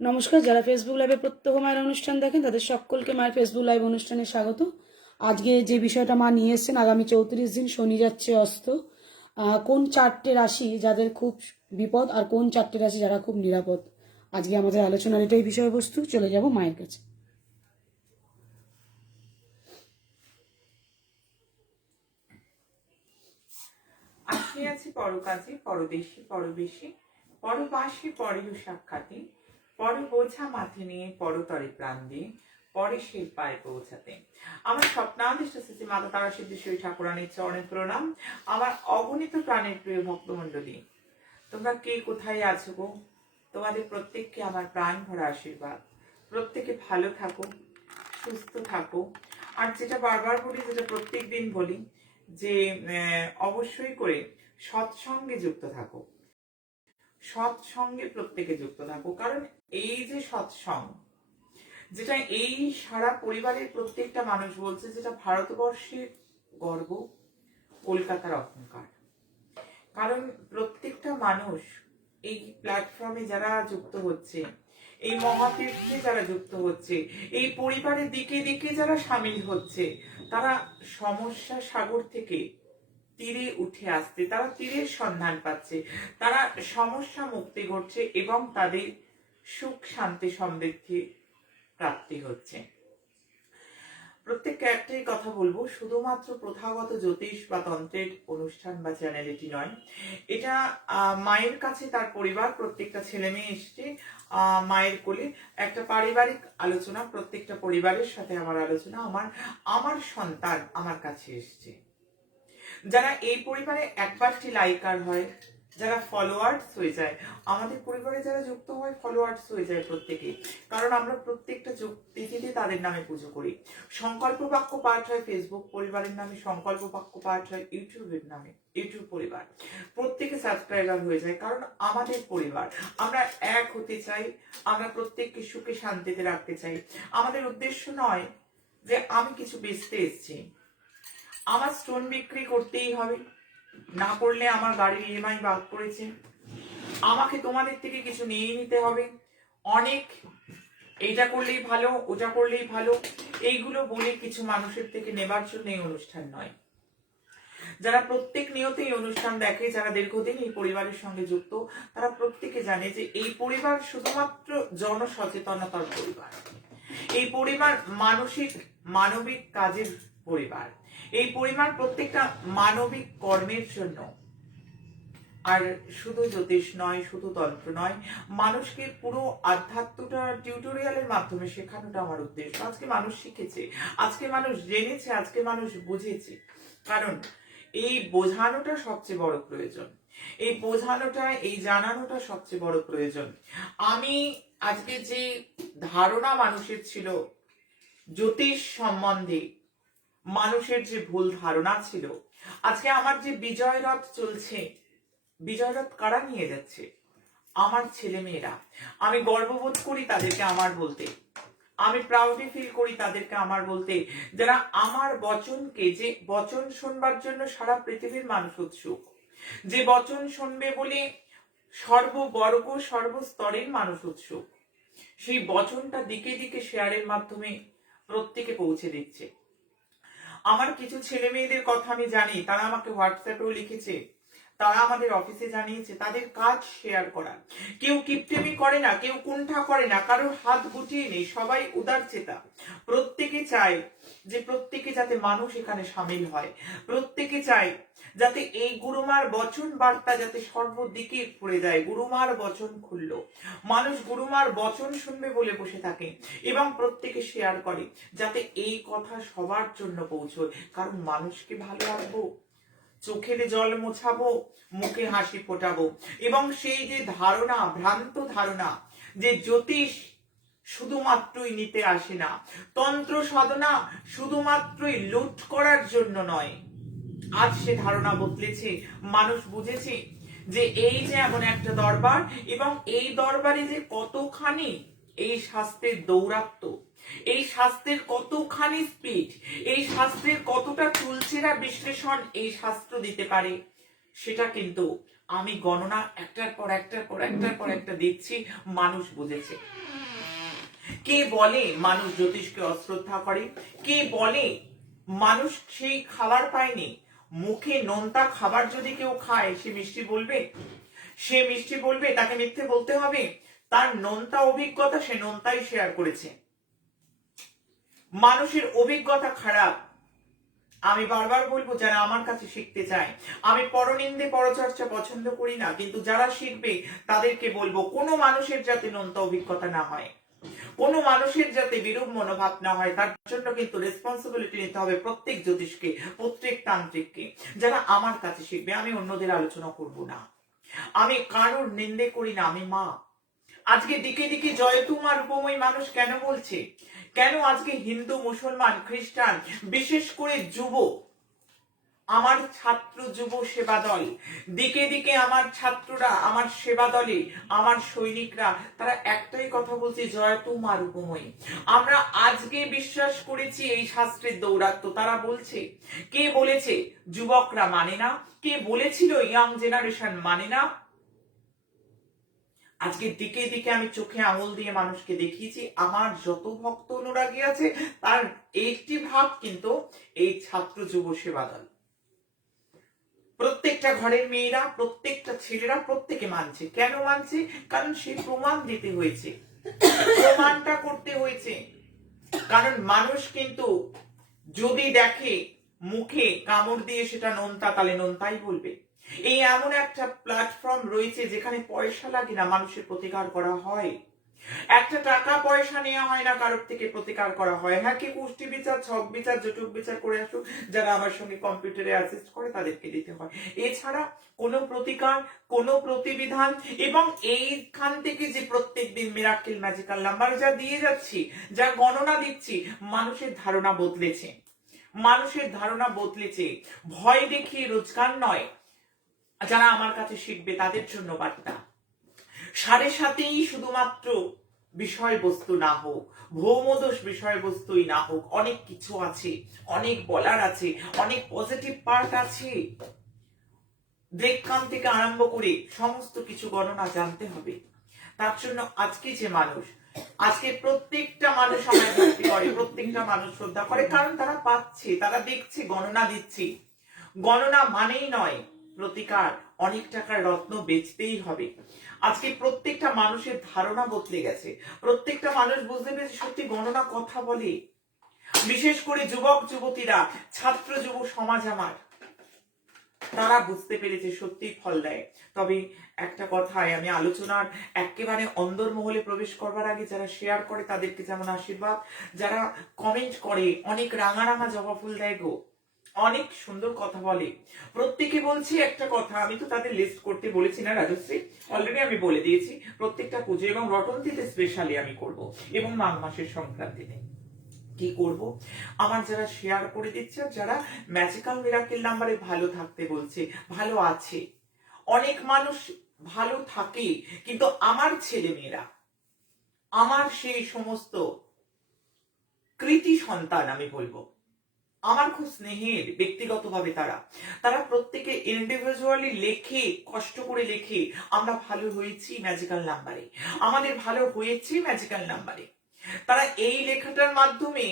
নমস্কার, যারা ফেসবুক লাইভে প্রত্যহ মায়ের অনুষ্ঠান দেখেন তাদের সকলকে মায়ের ফেসবুক লাইভ অনুষ্ঠানে স্বাগত। আজকে যে বিষয়টা মা নিয়ে এসেছেন, আগামী 34 দিন শনি যাচ্ছে অস্ত, কোন চারটে রাশি যাদের খুব বিপদ আর কোন চারটে রাশি যারা খুব নিরাপদ, আজকে আমাদের আলোচনার এটাই বিষয়বস্তু। চলে যাব মায়ের কাছে। আসিয়াছি পরকাজে, পরদেশে পরবেশে, পরবাসে পরেও সাক্ষাতে, পর বোঝা মাথে নিয়ে পরতরে প্রাণ দিয়ে পরে সেই পায়ে পৌঁছাতে। আমার স্বপ্নাদিষ্ট শ্রী মাতা তারা সিদ্ধেশ্বরী ঠাকুরানীর চরণে প্রণাম। আমার অগণিত প্রাণের প্রিয় ভক্তমণ্ডলী, তোমরা কে কোথায় আছো গো? তোমাদের প্রত্যেককে আমার প্রাণ ভরা আশীর্বাদ। প্রত্যেকে ভালো থাকো, সুস্থ থাকো। আর যেটা বারবার বলি, যেটা প্রত্যেক দিন বলি, যে অবশ্যই করে সৎসঙ্গে যুক্ত থাকো, সৎসঙ্গে প্রত্যেকে যুক্ত থাকো। কারণ এই যে সৎসঙ্গ, যেটা এই সারা পরিবারের প্রত্যেকটা মানুষ বলছে, যেটা ভারতবর্ষের গর্ব, কলকাতার অহংকার। কারণ প্রত্যেকটা মানুষ এই প্ল্যাটফর্মে যারা যুক্ত হচ্ছে, এই মহাতীর্থে যারা যুক্ত হচ্ছে, এই পরিবারের দিকে দিকে যারা সামিল হচ্ছে, তারা সমস্যা সাগর থেকে তীরে উঠে আসছে, তারা তীরের সন্ধান পাচ্ছে, তারা সমস্যা মুক্তি ঘটছে এবং তাদের সুখ শান্তি সমৃদ্ধি প্রাপ্তি হচ্ছে। প্রত্যেককে একটাই কথা বলবো, শুধুমাত্র প্রথাগত জ্যোতিষ বা তন্ত্রের অনুষ্ঠান বা চ্যানেল এটি নয়। এটা মায়ের কাছে তার পরিবার, প্রত্যেকটা ছেলে মেয়ে এসছে মায়ের কোলে, একটা পারিবারিক আলোচনা। প্রত্যেকটা পরিবারের সাথে আমার আলোচনা। আমার সন্তান আমার কাছে এসছে। যারা এই পরিবারে একবারটি লাইকার হয়, যারা ফলোয়ার্স হয়ে যায়, আমাদের পরিবারে যারা যুক্ত হয় ফলোয়ার্স হয়ে যায় প্রত্যেকে। কারণ আমরা প্রত্যেকটা তিথিতে তাদের নামে পুজো করি। সংকল্প বাক্য পাঠ হয় ফেসবুক পরিবারের নামে, সংকল্প বাক্য পাঠ হয় ইউটিউবের নামে, ইউটিউব পরিবার। প্রত্যেকে সাবস্ক্রাইবার হয়ে যায়, কারণ আমাদের পরিবার, আমরা এক হতে চাই, আমরা প্রত্যেককে সুখে শান্তিতে রাখতে চাই। আমাদের উদ্দেশ্য নয় যে আমি কিছু বেচতে এসেছি, আমার স্টোন বিক্রি করতেই হবে, না করলে আমার গাড়ির ইএমআই বাদ পড়েছে, আমাকে তোমাদের থেকে কিছু নিয়ে নিতে হবে, অনেক এইটা করলেই ভালো, ওটা করলেই ভালো, এইগুলো বলে কিছু মানুষের থেকে নেবার জন্য এই অনুষ্ঠান নয়। যারা প্রত্যেক নিয়ত এই অনুষ্ঠান দেখে, যারা দীর্ঘদিন এই পরিবারের সঙ্গে যুক্ত, তারা প্রত্যেকে জানে যে এই পরিবার শুধুমাত্র জনসচেতনতার পরিবার, এই পরিবার মানবিক কাজের পরিবার, এই পরিবার প্রত্যেকটা মানবিক কর্মের জন্য। আর শুধু জ্যোতিষ নয়, শুধু তন্ত্র নয়, মানুষকে পুরো আধ্যাত্মটা টিউটোরিয়ালের মাধ্যমে শেখানোটা আমার উদ্দেশ্য। আজকে মানুষ শিখেছে, আজকে মানুষ জেনেছে, আজকে মানুষ বুঝেছে। কারণ এই বোঝানোটা সবচেয়ে বড় প্রয়োজন, এই বোঝানোটা, এই জানানোটা সবচেয়ে বড় প্রয়োজন। আমি আজকে যে ধারণা মানুষের ছিল জ্যোতিষ সম্বন্ধে, মানুষের যে ভুল ধারণা ছিল, আজকে আমার যে বিজয় রথ চলছে, বিজয় রথ কারা নিয়ে যাচ্ছে? আমার ছেলে মেয়েরা। আমি গর্ববোধ করি তাদেরকে আমার বলতে, আমি প্রাউডলি ফিল করি তাদেরকে আমার বলতে, যারা আমার বচনকে, যে বচন শুনবার জন্য সারা পৃথিবীর মানুষ উৎসুক, যে বচন শুনবে বলে সর্ববর্গ সর্বস্তরের মানুষ উৎসুক, সেই বচনটা দিকে দিকে শেয়ারের মাধ্যমে প্রত্যেকে পৌঁছে দিচ্ছে। আমার কিছু ছেলে মেয়েদের কথা আমি জানি, তারা আমাকে হোয়াটসঅ্যাপেও লিখেছে, তারা আমাদের অফিসে জানিয়েছে, তাদের কাজ শেয়ার করা। কেউ কিপটেমি করে না, কেউ কুণ্ঠা করে না, কারোর হাত গুটিয়ে নেই, সবাই উদার চেতা। প্রত্যেকে চায় যে প্রত্যেকে যাতে মানুষ এখানে সামিল হয়, প্রত্যেকে চায় যাতে এই গুরুমার বচন বার্তা যাতে সর্বদিকে পড়ে যায়। গুরুমার বচন খুলল, মানুষ গুরুমার বচন শুনবে বলে বসে থাকে এবং প্রত্যেকে শেয়ার করে, যাতে এই কথা সবার জন্য পৌঁছয়। কারণ মানুষকে ভালো রাখবো, চোখের জল মোছাবো, মুখে হাসি ফোটাবো। এবং সেই যে ধারণা, ভ্রান্ত ধারণা যে জ্যোতিষ শুধুমাত্রই নিতে আসে না, তন্ত্র সাধনা শুধুমাত্রই লুট করার জন্য নয়, আজ সে ধারণা বদলেছে। মানুষ বুঝেছে যে এই যে এমন একটা দরবার, এবং এই দরবারে যে কতখানি এই শাস্ত্রের দৌরাত্ম্য, এই শাস্ত্রের কতখানি স্পিড, এই শাস্ত্রের কতটা চুলচেরা বিশ্লেষণ এই শাস্ত্র দিতে পারে, সেটা কিন্তু আমি গণনা একটার পর একটা দিচ্ছি, মানুষ বুঝেছে। কে বলে মানুষ জ্যোতিষকে অশ্রদ্ধা করে? কে বলে মানুষ সেই খাবার পায়নি? মুখে নোনতা খাবার যদি কেউ খায়, সে মিষ্টি বলবে? সে মিষ্টি বলবে? তাকে মিথ্যে বলতে হবে? তার নোনতা অভিজ্ঞতা, সে নোনতাই শেয়ার করেছে। মানুষের অভিজ্ঞতা খারাপ। আমি বারবার বলবো, যারা আমার কাছে শিখতে চায়, আমি পরনিন্দে পরচর্চা পছন্দ করি না, কিন্তু যারা শিখবে তাদেরকে বলবো, কোনো মানুষের যাতে নোনতা অভিজ্ঞতা না হয়, কোনো মানুষের যাতে বিরূপ মনোভাব না হয়, তার জন্য কিন্তু রেসপন্সিবিলিটি নিতে হবে প্রত্যেক জ্যোতিষকে, প্রত্যেক তান্ত্রিককে। যারা আমার কাছে শিখবে, আমি অন্যদের আলোচনা করব না, আমি কারোর নিন্দে করি না, আমি মা। আজকে দিকে দিকে জয় তোমার উপময় মানুষ কেন বলছে? কেন আজকে হিন্দু, মুসলমান, খ্রিস্টান, বিশেষ করে যুব, আমার ছাত্র যুব সেবা দল, দিকে দিকে আমার ছাত্ররা, আমার সেবা দলে, আমার সৈনিকরা, তারা একটাই কথা বলছে, জয় তোমার উপময়। আমরা আজকে বিশ্বাস করেছি এই শাস্ত্রের দৌরাত্ম্য। তারা বলছে, কে বলেছে যুবকরা মানে না? কে বলেছিল ইয়াং জেনারেশন মানে না? আজকে দিকে দিকে আমি চোখে আঙুল দিয়ে মানুষকে দেখিয়েছি, আমার যত ভক্ত অনুরাগী আছে তার 80% কিন্তু এই ছাত্র যুব সেবা দল। প্রত্যেকটা ঘরের মেয়েরা, প্রত্যেকটা ছেলেরা, প্রত্যেকে মানছে। কেন মানছে? কারণ সে প্রমাণ দিতে হয়েছে, প্রমাণটা করতে হয়েছে। কারণ মানুষ কিন্তু যদি দেখে মুখে কামড় দিয়ে সেটা নোনতা, তাহলে নোনতাই বলবে। এই এমন একটা প্ল্যাটফর্ম রয়েছে যেখানে পয়সা লাগে না, মানুষের প্রতিকার করা হয়। একটা টাকা পয়সা নেওয়া হয় না, কারোর থেকে প্রতিকার করা হয়। হ্যাঁ, কি কুষ্টি বিচার, ছক বিচার, জটুক বিচার করে আসুক, যারা আমার সঙ্গে কম্পিউটারে অ্যাসিস্ট করে তাদেরকে দিতে হয়। এছাড়া কোনো প্রতিকার, কোনো প্রতিবিধান, এবং এইখান থেকে যে প্রত্যেকদিন মিরাক্কেল ম্যাজিক্যাল নাম্বার যা দিয়ে যাচ্ছি, যা গণনা দিচ্ছি, মানুষের ধারণা বদলেছে। মানুষের ধারণা বদলেছে। ভয় দেখিয়ে রোজগার নয়। যারা আমার কাছে শিখবে তাদের জন্য বার্তা, 7.5 শুধুমাত্র বিষয়বস্তু না হোক, ভৌমদোষ বিষয়বস্তুই না হোক, অনেক কিছু আছে, অনেক বলার আছে, অনেক পজিটিভ পার্ট আছে। ব্রেককাম থেকে আরম্ভ করে সমস্ত কিছু গণনা জানতে হবে। তার জন্য আজকে যে মানুষ, আজকে প্রত্যেকটা মানুষ আমায় ভক্তি করে, প্রত্যেকটা মানুষ শ্রদ্ধা করে, কারণ তারা পাচ্ছে, তারা দেখছে গণনা দিচ্ছি। গণনা মানেই নয় প্রতিকার, অনেক টাকার রত্ন বেচতেই হবে। আজকে প্রত্যেকটা মানুষের ধারণা বদলে গেছে, প্রত্যেকটা মানুষ বুঝতে পেরেছে সত্যি গণনা কথা বলে। বিশেষ করে যুবক যুবতীরা, ছাত্র যুব সমাজ আমার, তারা বুঝতে পেরেছে সত্যি ফল দেয়। তবে একটা কথায় আমি আলোচনার একেবারে অন্দরমহলে প্রবেশ করবার আগে, যারা শেয়ার করে তাদেরকে যেমন আশীর্বাদ, যারা কমেন্ট করে, অনেক রাঙা রাঙা জবা ফুল দেয় গো, অনেক সুন্দর কথা বলে, প্রত্যেকে বলছি একটা কথা, আমি তো তাদের লিস্ট করতে বলেছি না রাজশ্রী, অলরেডি আমি বলে দিয়েছি। প্রত্যেকটা পুজো এবং রটন্তিতে স্পেশালি আমি করব, এবং মাঘ মাসের সংক্রান্তিতে কি করব, আমার যারা শেয়ার করে দিচ্ছে, যারা ম্যাজিক্যাল মিরাকেল নাম্বারে ভালো থাকতে বলছে, ভালো আছে। অনেক মানুষ ভালো থাকে, কিন্তু আমার ছেলে মেয়েরা, আমার সেই সমস্ত কৃতি সন্তান, আমি বলবো আমার খুব স্নেহের, ব্যক্তিগতভাবে তারা তারা প্রত্যেকে ইন্ডিভিজুয়ালি লেখে, কষ্ট করে লেখে, আমরা ভালো হয়েছি ম্যাজিক্যাল নাম্বারে, আমাদের ভালো হয়েছে ম্যাজিক্যাল নাম্বারে। তারা এই লেখাটার মাধ্যমে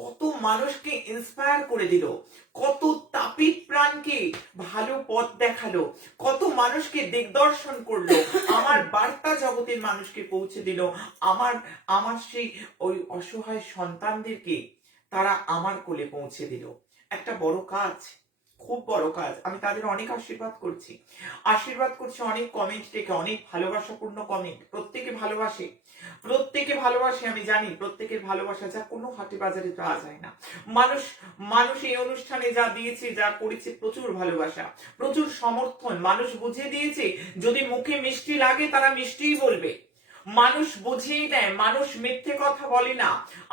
কত মানুষকে ইন্সপায়ার করে দিল, কত তাপিত প্রাণকে ভালো পথ দেখালো, কত মানুষকে দিগদর্শন করলো, আমার বার্তা জগতের মানুষকে পৌঁছে দিল। আমার আমার সেই ওই অসহায় সন্তানদেরকে তারা আমার কোলে পৌঁছে দিল। একটা বড় কাজ, খুব বড় কাজ। আমি তাদের অনেক আশীর্বাদ করছি, আশীর্বাদ করছি অনেক কমেন্ট থেকে, অনেক ভালোবাসাপূর্ণ কমেন্ট। প্রত্যেকে ভালোবাসে, প্রত্যেকে ভালোবাসে, আমি জানি প্রত্যেকের ভালোবাসা যা কোনো হাটে বাজারে পাওয়া যায় না। মানুষ মানুষ এই অনুষ্ঠানে যা দিয়েছে, যা করেছে, প্রচুর ভালোবাসা, প্রচুর সমর্থন। মানুষ বুঝিয়ে দিয়েছে যদি মুখে মিষ্টি লাগে তারা মিষ্টিই বলবে। মানুষ বুঝিয়ে দেয়, মানুষ মিথ্যে কথা বলে না,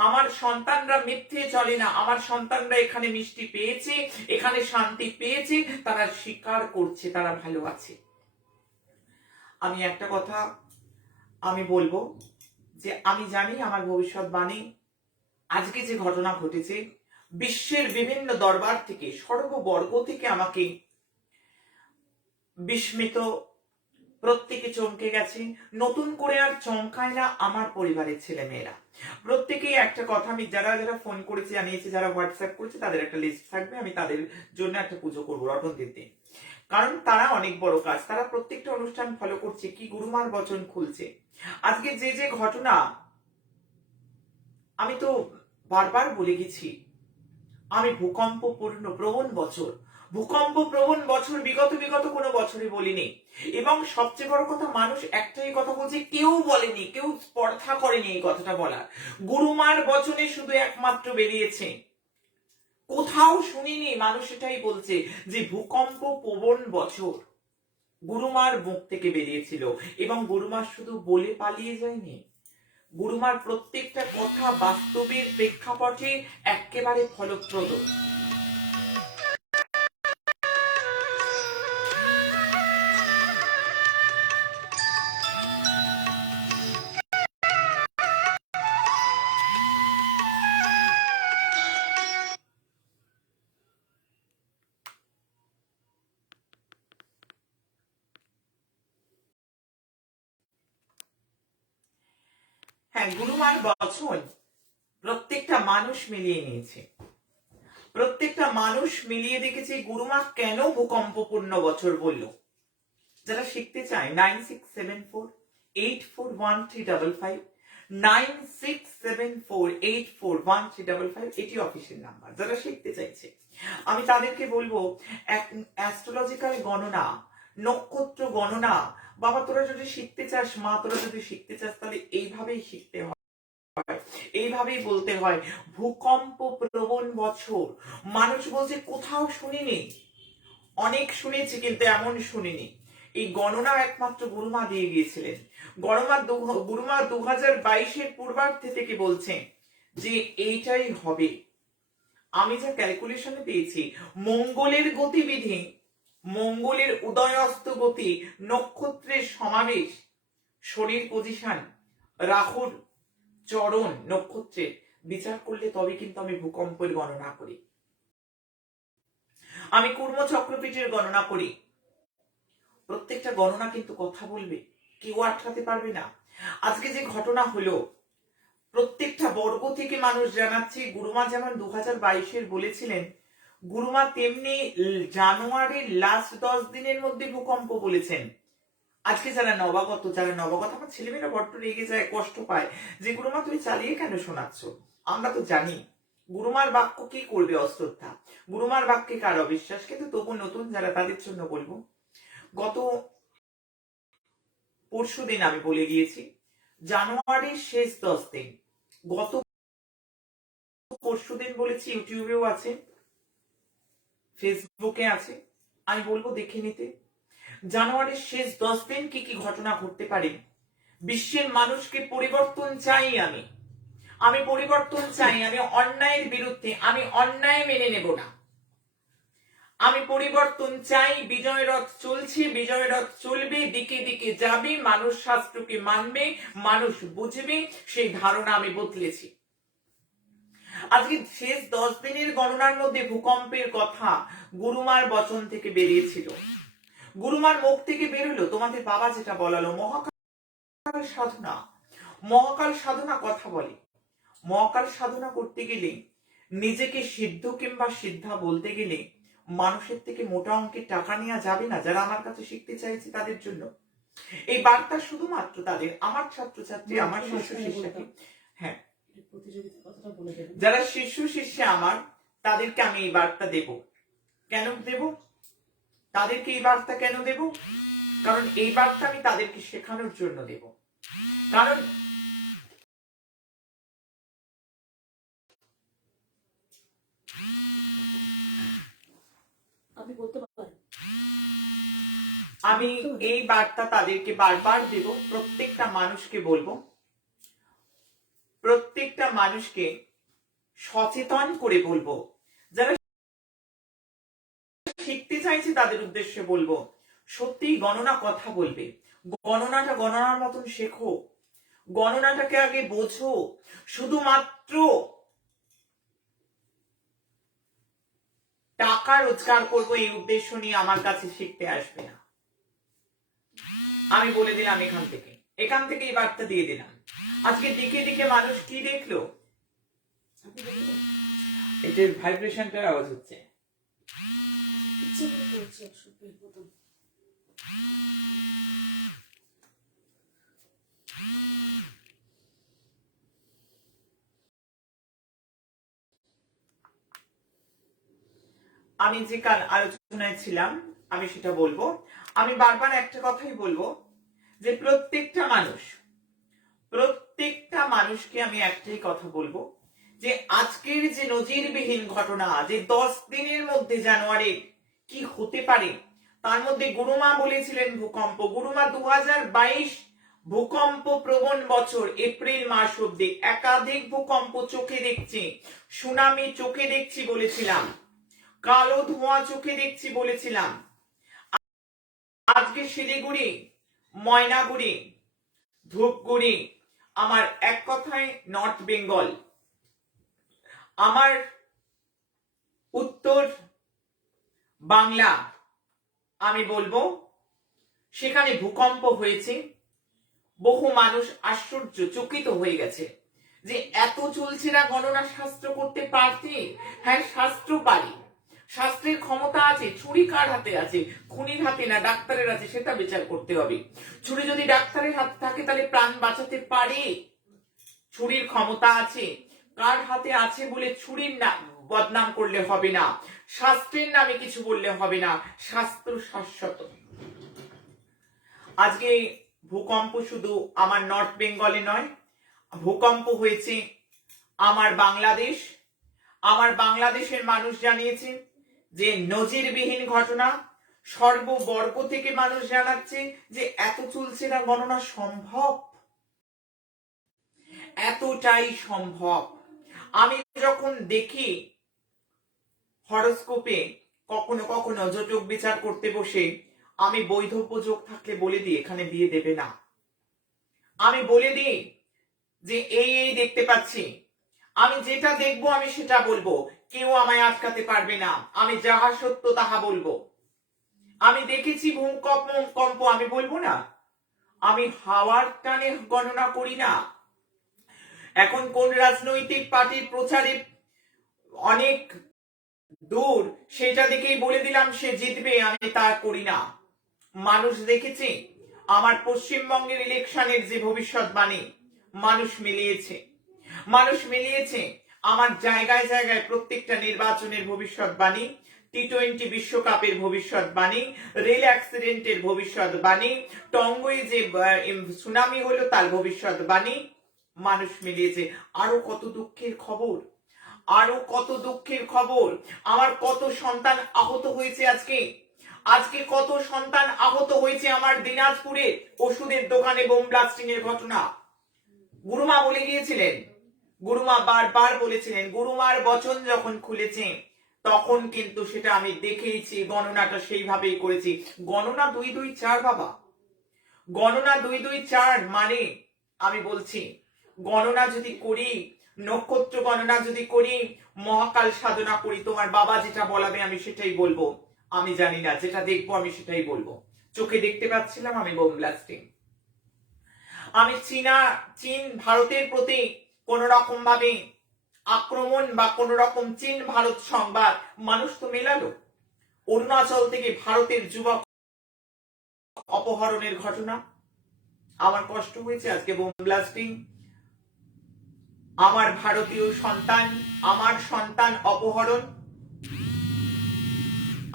আমার সন্তানরা মিথ্যে চলে না, আমার সন্তানরা এখানে মিষ্টি পেয়েছে, এখানে শান্তি পেয়েছে, তারা স্বীকার করছে তারা ভালো আছে। আমি একটা কথা আমি বলবো, যে আমি জানি আমার ভবিষ্যৎবাণী, আজকে যে ঘটনা ঘটেছে, বিশ্বের বিভিন্ন দরবার থেকে, সর্ববর্গ থেকে আমাকে বিস্মিত, প্রত্যেকে চমকে গেছে। নতুন করে আর চমকায় না আমার পরিবারের ছেলেমেয়েরা। প্রত্যেকেই একটা কথা, আমি যারা যারা ফোন করেছে জানিয়েছে, যারা হোয়াটসঅ্যাপ করেছে তাদের একটা লিস্ট থাকবে, আমি তাদের জন্য একটা পুজো করবো রটন্তির দিন। কারণ তারা অনেক বড় কাজ, তারা প্রত্যেকটা অনুষ্ঠান ফলো করছে, কি গুরুমার বচন খুলছে। আজকে যে যে ঘটনা, আমি তো বারবার বলে গেছি, আমি ভূকম্প প্রবণ বছর, ভূকম্প প্রবণ বছর বিগত কোনো বছরে বলিনি। এবং সবচেয়ে বড় কথা, মানুষ একটাই কথা বলছে, কেউ বলেনি, কেউ স্পর্ধা করেনি এই কথাটা বলার। গুরুমার বচনে শুধু একমাত্র বেরিয়েছে, কোথাও শুনিনি মানুষ এটাই বলছে যে ভূকম্প প্রবণ বছর গুরুমার মুখ থেকে বেরিয়েছিল। এবং গুরুমা শুধু বলে পালিয়ে যায়নি, গুরুমার প্রত্যেকটা কথা বাস্তবের প্রেক্ষাপটে একেবারে ফলপ্রদ। হ্যাঁ, গুরুমার বচন প্রত্যেকটা মানুষ মিলিয়ে নিয়েছে, প্রত্যেকটা মানুষ মিলিয়ে দেখেছে গুরুমা কেন ভূকম্পপূর্ণ বছর বলল। যারা শিখতে চায় 9674841355, 9674841355 এটি অফিসের নাম্বার। যারা শিখতে চাইছে আমি তাদেরকে বলবো, অ্যাস্ট্রোলজিক্যাল গণনা, নক্ষত্র গণনা, বাবা তোরা যদি শিখতে চাস, মা তোরা যদি শিখতে চাস, তাহলে এইভাবেই শিখতে হয়, এইভাবেই বলতে হয়। ভূকম্প প্রবণ বছর, মানুষ বলছে কোথাও শুনিনি, অনেক শুনেছি কিন্তু এমন শুনিনি। এই গণনা একমাত্র গুরুমা দিয়ে গিয়েছিলেন। গুরুমা 2022-এর পূর্বার্ধে থেকে বলছেন যে এইটাই হবে। আমি যা ক্যালকুলেশনে পেয়েছি, মঙ্গলের গতিবিধি, মঙ্গলের উদয়স্ত গতি, নক্ষত্রের সমাবেশ, শনির পজিশন, রাহুর চরণ নক্ষত্রের বিচার করলে তবে কিন্তু আমি ভূকম্পের গণনা করি, আমি কূর্ম চক্রপীঠের গণনা করি। প্রত্যেকটা গণনা কিন্তু কথা বলবে, কেউ আটকাতে পারবে না। আজকে যে ঘটনা হলো, প্রত্যেকটা বর্গ থেকে মানুষ জানাচ্ছে, গুরুমা যেমন 2022-এর বলেছিলেন, গুরুমা তেমনি জানুয়ারির লাস্ট 10 দিনের মধ্যে ভূকম্প বলেছেন। আজকে যারা নবাগত, আমার ছেলেমেয়েরা বড্ড রেগে যায়, কষ্ট পায় যে গুরুমা তুমি চালিয়ে কেন শোনাচ্ছ। আমরা তো জানি গুরুমার বাক্য কি করবে অশ্রদ্ধা, গুরুমার বাক্যে কার অবিশ্বাস, কিন্তু তবু নতুন যারা তাদের জন্য বলবো, গত পরশুদিন আমি বলে গিয়েছি জানুয়ারির শেষ 10 দিন, গত পরশুদিন বলেছি, ইউটিউবেও আছে, ফেসবুকে আছে, আমি বলবো দেখে নিতে। জানুয়ারির শেষ 10 দিন কি কি ঘটনা ঘটতে পারে। বিশ্বের মানুষকে পরিবর্তন চাই, আমি পরিবর্তন চাই, আমি অন্যায়ের বিরুদ্ধে, আমি অন্যায় মেনে নেব না, আমি পরিবর্তন চাই। বিজয় রথ চলছে, বিজয় রথ চলবে, দিকে দিকে যাবে, মানুষ শাস্ত্রকে মানবে, মানুষ বুঝবে, সেই ধারণা আমি বদলেছি। আজকে শেষ 10 দিনের গণনার মধ্যে ভূকম্পের কথা গুরুমার বচন থেকে বেরিয়েছিল, গুরুমার মুখ থেকে বেরোলো। তোমাদের বাবা যেটা বলালো, মহাকাল সাধনা, মহাকাল সাধনা কথা বলে। মহাকাল সাধনা করতে গেলে, নিজেকে সিদ্ধ কিংবা সিদ্ধা বলতে গেলে মানুষের থেকে মোটা অঙ্কের টাকা নেওয়া যাবে না। যারা আমার কাছে শিখতে চাইছে তাদের জন্য এই বার্তা, শুধুমাত্র তাদের, আমার ছাত্রছাত্রী, আমার শিষ্য শিষ্যাকে, হ্যাঁ যারা শিষ্য শিষ্য আমার, তাদেরকে আমি এই বার্তা দেব। কেন দেব তাদেরকে এই বার্তা, কেন দেব? কারণ এই বার্তা আমি তাদেরকে শেখানোর জন্য দেব। কারণ আমি এই বার্তা তাদেরকে বারবার দেব, প্রত্যেকটা মানুষকে বলবো, প্রত্যেকটা মানুষকে সচেতন করে বলবো। যারা শিখতে চাইছে তাদের উদ্দেশ্যে বলবো, সত্যি গণনা কথা বলবে। গণনাটা গণনার মতন শেখো, গণনাটাকে আগে বোঝো। শুধুমাত্র টাকা রোজগার করবো এই উদ্দেশ্য নিয়ে আমার কাছে শিখতে আসবে না। আমি বলে দিলাম এখান থেকে এই বার্তা দিয়ে দিলাম। আজকে দিকে দিকে মানুষ কি দেখলো? এটার ভাইব্রেশনটার আওয়াজ হচ্ছে। আমি যে কাল আলোচনায় ছিলাম আমি সেটা বলবো। আমি বারবার একটা কথাই বলবো যে প্রত্যেকটা মানুষকে আমি একটাই কথা বলবো যে আজকের যে নজিরবিহীন ঘটনা, যে 10 দিনের মধ্যে জানুয়ারির কি হতে পারে, তার মধ্যে গুরুমা বলেছিলেন ভূকম্প। গুরুমা 2022 ভূকম্প প্রবণ বছর, এপ্রিল মাস অব্দি একাধিক ভূকম্প চোখে দেখছি, সুনামি চোখে দেখছি বলেছিলাম, কালো ধোঁয়া চোখে দেখছি বলেছিলাম। আজকে শিলিগুড়ি, ময়নাগুড়ি, ধূপগুড়ি, আমার এক কথায় নর্থ বেঙ্গল, আমার উত্তর বাংলা, আমি বলবো সেখানে ভূকম্প হয়েছে। বহু মানুষ আশ্চর্য চকিত হয়ে গেছে যে এত চলছে না, গণনা শাস্ত্র করতে পারছে। হ্যাঁ, শাস্ত্র পারি, শাস্ত্রের ক্ষমতা আছে। ছুরি কার হাতে আছে? খুনির হাতে না ডাক্তারের আছে? সেটা বিচার করতে হবে। ছুরি যদি ডাক্তারের হাতে থাকে তাহলে প্রাণ বাঁচাতে পারে, ছুরির ক্ষমতা আছে। কার হাতে আছে বলে ছুরির না বদনাম করলে হবে না, শাস্ত্রের নামে কিছু বললে হবে না। শাস্ত্র শাশ্বত। আজকে ভূকম্প শুধু আমার নর্থ বেঙ্গলে নয়, ভূকম্প হয়েছে আমার বাংলাদেশ। আমার বাংলাদেশের মানুষ জানিয়েছে যে নজিরবিহীন ঘটনা। সর্ববর্গ থেকে মানুষ জানাচ্ছে যে এত চলছে না, গণনা সম্ভব, এতটাই সম্ভব। আমি যখন দেখি হরোস্কোপে কখনো কখনো জটক বিচার করতে বসে, আমি বৈধব্য যোগ থাকলে বলে দিই এখানে বিয়ে দেবে না। আমি বলে দিই যে এই দেখতে পাচ্ছি, আমি যেটা দেখবো আমি সেটা বলবো, কেউ আমায় আটকাতে পারবে না। আমি যাহা সত্য তাহা বলবো। আমি দেখেছি ভূকম্প, আমি বলবো না। আমি হাওয়ার টানে গণনা করি না। এখন কোন রাজনৈতিক পার্টির প্রচারে অনেক দূর সেটা দেখেই বলে দিলাম সে জিতবে, আমি তা করি না। মানুষ দেখেছে আমার পশ্চিমবঙ্গের ইলেকশনের যে ভবিষ্যৎবাণী, মানুষ মিলিয়েছে আমার জায়গায় জায়গায় প্রত্যেকটা নির্বাচনের ভবিষ্যৎবাণী, টি-20 বিশ্বকাপের ভবিষ্যৎবাণী, রেল অ্যাক্সিডেন্টের ভবিষ্যৎবাণী, টঙ্গয়ে যে সুনামি হলো তার ভবিষ্যৎবাণী মানুষ মিলিয়েছে। আরো কত দুঃখের খবর, আরো কত দুঃখের খবর। আমার কত সন্তান আহত হয়েছে আজকে কত সন্তান আহত হয়েছে আমার দিনাজপুরে ওষুধের দোকানে বোম ব্লাস্টিং এর ঘটনা। গুরুমা বলে গিয়েছিলেন, গুরুমা বারবার বলেছিলেন, গুরুমার বচন যখন খুলেছে তখন কিন্তু সেটা আমি দেখেইছি, গণনাটা সেইভাবেই করেছি। গণনা 2-2-4 বাবা, গণনা 2-2-4 মানে আমি বলছি গণনা যদি করি, নক্ষত্র গণনা যদি করি, মহাকাল সাধনা করি, তোমার বাবা যেটা বলাবে আমি সেটাই বলবো। আমি জানি না, যেটা দেখবো আমি সেটাই বলবো। চোখে দেখতে পাচ্ছিলাম আমি বোম ব্লাস্টিং। আমি চীন ভারতের প্রতি কোন রকম ভাবে আক্রমণ বা কোন রকম চীন ভারত সংবাদ মানুষ তো মেলালো। অরুণাচল থেকে ভারতের যুবক অপহরণের ঘটনা, আমার কষ্ট হয়েছে। আজকে বোম ব্লাস্টিং, আমার ভারতীয় সন্তান, আমার সন্তান অপহরণ।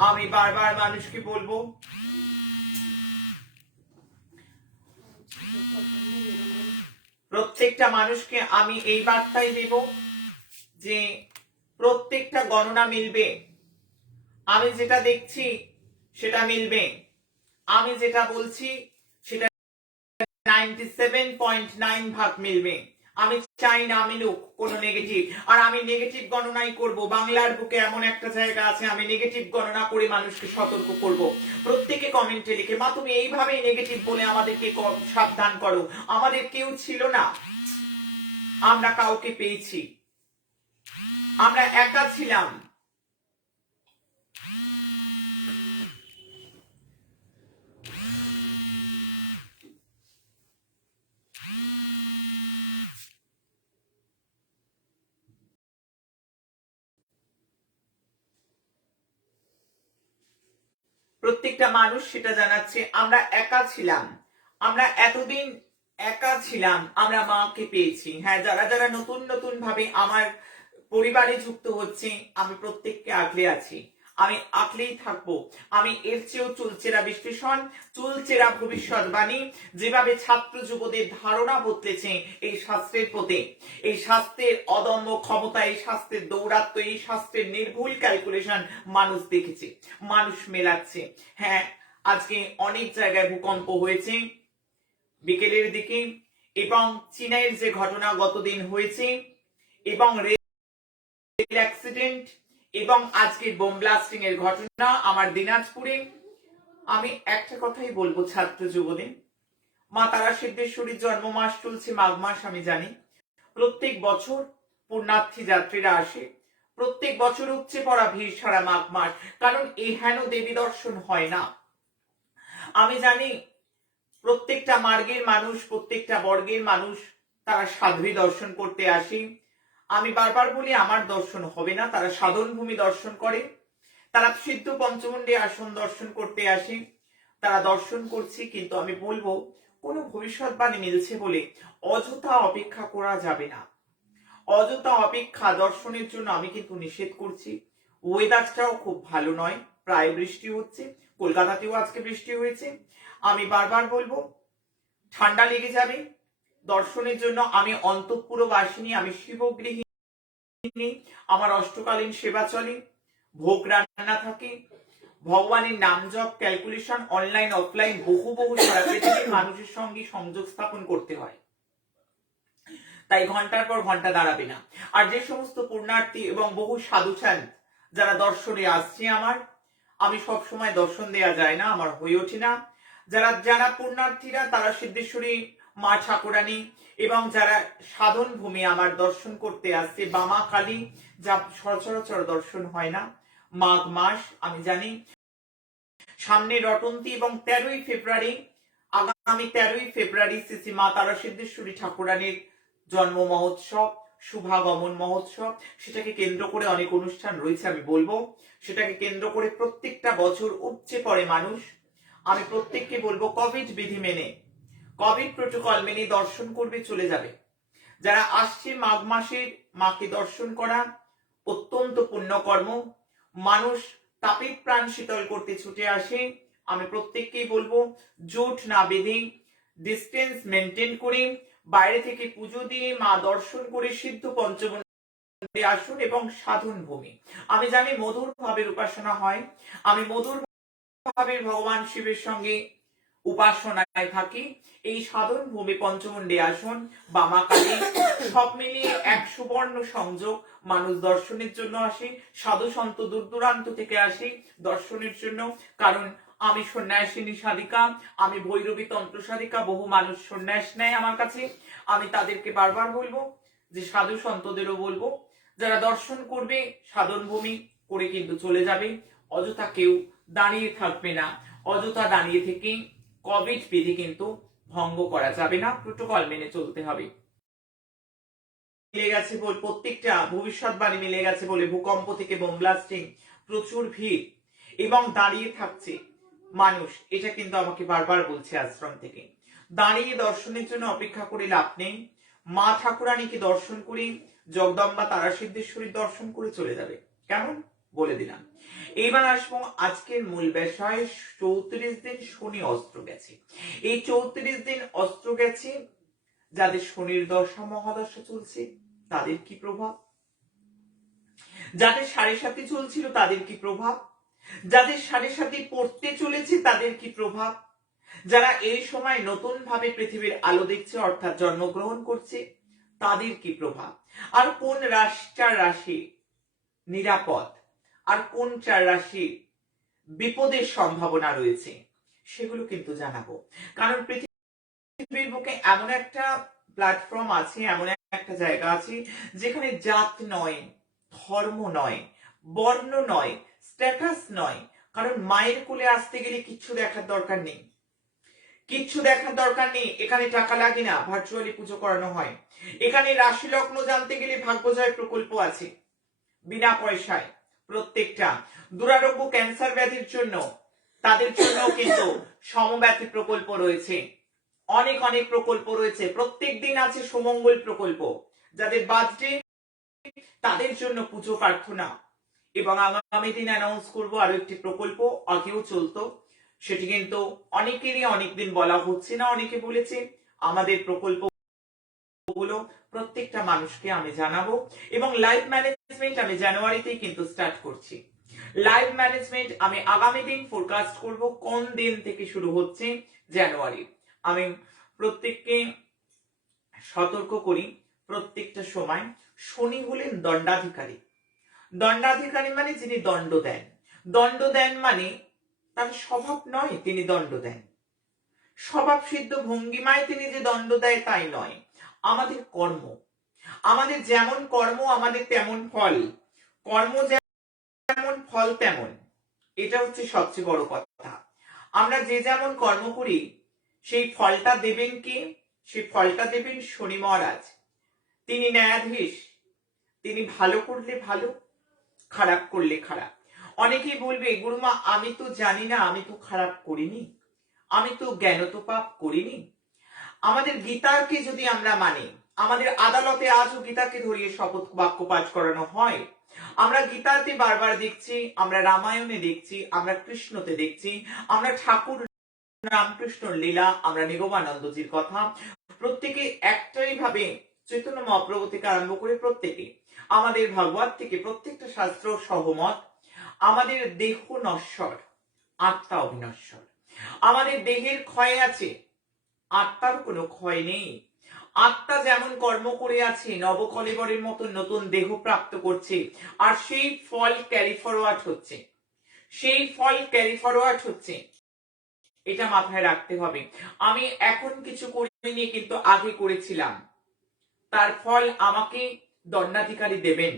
আমি বারবার মানুষকে বলবো, প্রত্যেকটা মানুষকে আমি এই বার্তাই দেব যে প্রত্যেকটা গণনা মিলবে। আমি যেটা দেখছি সেটা মিলবে, আমি যেটা বলছি সেটা 97.9 ভাগ মিলবে। আমি চাই না মিলুক কোনো নেগেটিভ, আর আমি নেগেটিভ গণনাই করব। বাংলার বুকে এমন একটা জায়গা আছে আমি নেগেটিভ গণনা করে মানুষকে সতর্ক করব। প্রত্যেকে কমেন্টে লিখে, মা তুমি এইভাবেই নেগেটিভ বলে আমাদেরকে সাবধান করো। আমাদের কেউ ছিল না, আমরা কাউকে পেয়েছি, আমরা একা ছিলাম। প্রত্যেকটা মানুষ সেটা জানাচ্ছে আমরা একা ছিলাম, আমরা এতদিন একা ছিলাম, আমরা মাকে পেয়েছি। হ্যাঁ, যারা যারা নতুন নতুন ভাবে আমার পরিবারে যুক্ত হচ্ছে, আমি প্রত্যেককে আগলে আছি, আমি আগলেই থাকবো। আমি এর চেয়েও চুলচেরা বিশ্লেষণ, চুলচেরা ভবিষ্যৎবাণী, যেভাবে ছাত্র যুবদের ধারণা বদলেছে এই শাস্ত্রের প্রতি, এই শাস্ত্রের অদম্য ক্ষমতা, এই শাস্ত্রের দৌরাত্ম, এই শাস্ত্রের নির্ভুল ক্যালকুলেশন মানুষ দেখেছে, মানুষ মেলাচ্ছে। হ্যাঁ, আজকে অনেক জায়গায় ভূকম্প হয়েছে বিকেলের দিকে, এবং চীনের যে ঘটনা গতদিন হয়েছে, এবং অ্যাক্সিডেন্ট, এবং আজকে বোম ব্লাস্টিং এর ঘটনা আমার দিনাজপুরে। আমি একটা কথাই বলবো ছাত্র যুবদের, মা তারা সিদ্ধেশ্বরীর জন্ম মাস চলছে মাঘ মাস, আমি জানি প্রত্যেক বছর পুণ্যার্থী যাত্রীরা আসে, প্রত্যেক বছর উপচে পড়া ভিড় সারা মাঘ মাস, কারণ এই হেন দেবী দর্শন হয় না। আমি জানি প্রত্যেকটা মার্গের মানুষ, প্রত্যেকটা বর্গের মানুষ তারা সাধ্বী দর্শন করতে আসে। আমি বারবার বলি আমার দর্শন হবে না, তারা সাধন ভূমি দর্শন করে, তারা সিদ্ধ পঞ্চমুণ্ডী আসন দর্শন করতে আসে, তারা দর্শন করছে। কিন্তু আমি বলবো কোনো ভবিষ্যৎবাণী মিলছে বলে অযথা অপেক্ষা করা যাবে না। অযথা অপেক্ষা দর্শনের জন্য আমি কিন্তু নিষেধ করছি। ওয়েদারটাও খুব ভালো নয়, প্রায় বৃষ্টি হচ্ছে, কলকাতাতেও আজকে বৃষ্টি হয়েছে। আমি বারবার বলবো ঠান্ডা লেগে যাবে দর্শনের জন্য। আমি অন্তঃপুরবাসিনী, আমি শিবগৃহিণী, আমার অষ্টকালীন সেবা চলে, ভোগ রান্না থাকে, ভগবানের নাম জপ, ক্যালকুলেশন, অনলাইন অফলাইন বহু বহু সারা পৃথিবীর মানুষের সঙ্গে সংযোগ স্থাপন করতে হয়, তাই ঘন্টার পর ঘন্টা দাঁড়াবে না। আর যে সমস্ত পুণ্যার্থী এবং বহু সাধুচান যারা দর্শনে আসছে আমার, আমি সব সময় দর্শন দেয়া যায় না, আমার হয়ে ওঠে না। যারা যারা পুণ্যার্থীরা তারা সিদ্ধেশ্বরী মা ঠাকুরানী এবং যারা সাধন ভূমি আমার দর্শন করতে আসছে, বামা কালী, যা সচরাচর দর্শন হয় না মাঘ মাস। আমি জানি সামনে রটন্তী এবং 13ই ফেব্রুয়ারি, আগামী 13ই ফেব্রুয়ারি শ্রী মা তারা সিদ্ধেশ্বরী ঠাকুরানীর জন্ম মহোৎসব, শুভাগমন মহোৎসব, সেটাকে কেন্দ্র করে অনেক অনুষ্ঠান রয়েছে। আমি বলবো সেটাকে কেন্দ্র করে প্রত্যেকটা বছর উপচে পড়ে মানুষ। আমি প্রত্যেককে বলবো কোভিড বিধি মেনে, কোভিড প্রোটোকল মেনে দর্শন করবে, চলে যাবে। যারা আসছে মাঘ মাসের মাকে দর্শন করা অত্যন্ত পুণ্যকর্ম। মানুষ তাপিত প্রাণ শীতল করতে ছুটে আসে। আমি প্রত্যেককেই বলবো জোট না বেঁধে, ডিস্টেন্স মেনটেন করে, বাইরে থেকে পুজো দিয়ে মা দর্শন করে সিদ্ধ পঞ্চমুণ্ডী আসন এবং সাধন ভূমি। আমি জানি মধুর ভাবের উপাসনা হয়, আমি মধুর ভাবে ভগবান শিবের সঙ্গে উপাসনায় থাকি। এই সাধন ভূমি, পঞ্চমুণ্ডী আসন, বামা কালী, সব মিলিয়ে এক সুবর্ণ সংযোগ। মানুষ দর্শনের জন্য আসে, সাধু সন্ত দূর দূরান্ত থেকে আসে দর্শনের জন্য। কারণ আমি সন্ন্যাসিনী সাধিকা, আমি ভৈরবী তন্ত্র সাধিকা, বহু মানুষ সন্ন্যাস নেয় আমার কাছে। আমি তাদেরকে বারবার বলবো যে সাধু সন্তদেরও বলবো যারা দর্শন করবে সাধন ভূমি করে কিন্তু চলে যাবে, অযথা কেউ দাঁড়িয়ে থাকবে না। অযথা দাঁড়িয়ে থেকে কোভিড বিধি কিন্তু ভঙ্গ করা যাবে না, প্রোটোকল মেনে চলতে হবে। মিলে গেছে বলে প্রত্যেকটা ভবিষ্যৎবাণী মিলে গেছে বলে ভূকম্প থেকে বোম ব্লাস্টিং, প্রচুর ভিড় এবং দাঁড়িয়ে থাকছে মানুষ, এটা কিন্তু আমাকে বারবার বলছে আশ্রম থেকে। দাঁড়িয়ে দর্শনের জন্য অপেক্ষা করে লাভ নেই। মা ঠাকুরানীকে দর্শন করে, জগদম্বা তারা সিদ্ধেশ্বরীর দর্শন করে চলে যাবে। কেমন বলে দিলাম। এইবার আসবো আজকের মূল বিষয়। 34 দিন শনি অস্ত্র গেছে। এই 34 দিন অস্ত্র গেছে যাদের শনির দশা মহাদশা চলছে তাদের কি প্রভাব, যাদের 7.5 চলছিল তাদের কি প্রভাব, যাদের 7.5 পড়তে চলেছে তাদের কি প্রভাব, যারা এই সময় নতুন ভাবে পৃথিবীর আলো দেখছে অর্থাৎ জন্মগ্রহণ করছে তাদের কি প্রভাব, আর কোন চার রাশি নিরাপদ, আর কোন 4 রাশি বিপদের সম্ভাবনা রয়েছে সেগুলো কিন্তু জানাবো। কারণ পৃথিবীর বুকে এমন একটা প্ল্যাটফর্ম আছে, এমন একটা জায়গা আছে যেখানে জাত নয়, ধর্ম নয়, বর্ণ নয়, স্ট্যাটাস নয়। কারণ মায়ের কোলে আসতে গেলে কিচ্ছু দেখার দরকার নেই, কিচ্ছু দেখার দরকার নেই। এখানে টাকা লাগে না, ভার্চুয়ালি পুজো করানো হয়। এখানে রাশি লগ্ন জানতে গেলে ভাগ্যজয় প্রকল্প আছে, বিনা পয়সায়। প্রত্যেকটা দুরারোগ্য ক্যান্সার ব্যাধির জন্য তাদের জন্য কিন্তু সমব্যথী প্রকল্প রয়েছে, অনেক অনেক প্রকল্প রয়েছে। প্রত্যেক দিন আছে সুমঙ্গল প্রকল্প, যাদের বার্থডে তাদের জন্য পুজো প্রার্থনা। এবং আগামী দিন অ্যানাউন্স করবো আরো একটি প্রকল্প, আগেও চলতো, সেটি কিন্তু অনেকেরই অনেকদিন বলা হচ্ছে না। অনেকে বলেছে আমাদের প্রকল্পগুলো প্রত্যেকটা মানুষকে আমি জানাবো। এবং লাইভ ম্যানেজমেন্ট আমি জানুয়ারিতেই কিন্তু স্টার্ট করছি। লাইভ ম্যানেজমেন্ট আমি আগামী দিন ফোরকাস্ট করব কোন দিন থেকে শুরু হচ্ছে। জানুয়ারি আমি প্রত্যেককে সতর্ক করি, প্রত্যেকটা সময় শনি হলেন দণ্ডাধিকারী। দণ্ডাধিকারী মানে যিনি দণ্ড দেন। দণ্ড দেন মানে তার স্বভাব নয় তিনি দণ্ড দেন, স্বভাব সিদ্ধ ভঙ্গিমায় তিনি যে দণ্ড দেয় তাই নয়। আমাদের কর্ম, আমাদের যেমন কর্ম আমাদের তেমন ফল, কর্ম যেমন ফল তেমন, এটা হচ্ছে সবচেয়ে বড় কথা। আমরা যে যেমন কর্ম করি সেই ফলটা দেবেন কে? সেই ফলটা দেবেন শনি মহারাজ। তিনি ন্যায়াধীশ, তিনি ভালো করলে ভালো, খারাপ করলে খারাপ। অনেকেই বলবে গুরুমা আমি তো জানি না, আমি তো খারাপ করিনি, আমি তো জ্ঞানতপাপ করিনি। আমাদের গীতাকে যদি আমরা মানি, আমাদের আদালতে আজও গীতাকে ধরিয়ে শপথ বাক্য পাঠ করানো হয়। আমরা গীতাতে বারবার দেখছি, আমরা রামায়ণে দেখছি, আমরা কৃষ্ণতে দেখছি, আমরা ঠাকুর রামকৃষ্ণর লীলা, আমরা নিগমানন্দজির কথা, প্রত্যেকে একটাই ভাবে চৈতন্য মহাপ্রভু থেকে আরম্ভ করে প্রত্যেকে, আমাদের ভাগবত থেকে প্রত্যেকটা শাস্ত্র সহমত, আমাদের দেহ নশ্বর, আত্মা অবিনশ্বর। আমাদের দেহের ক্ষয় আছে, আত্মার কোনো ক্ষয় নেই। আত্মা যেমন কর্ম করে আছে নবকলেবরের মতো নতুন দেহ প্রাপ্ত করছে, আর সেই ফল ক্যারি ফরওয়ার্ড হচ্ছে, সেই ফল ক্যারি ফরওয়ার্ড হচ্ছে। এটা মাথায় রাখতে হবে। আমি এখন কিছু করিনি কিন্তু আগে করেছিলাম, তার ফল আমাকে দণ্ডাধিকারী দেবেন।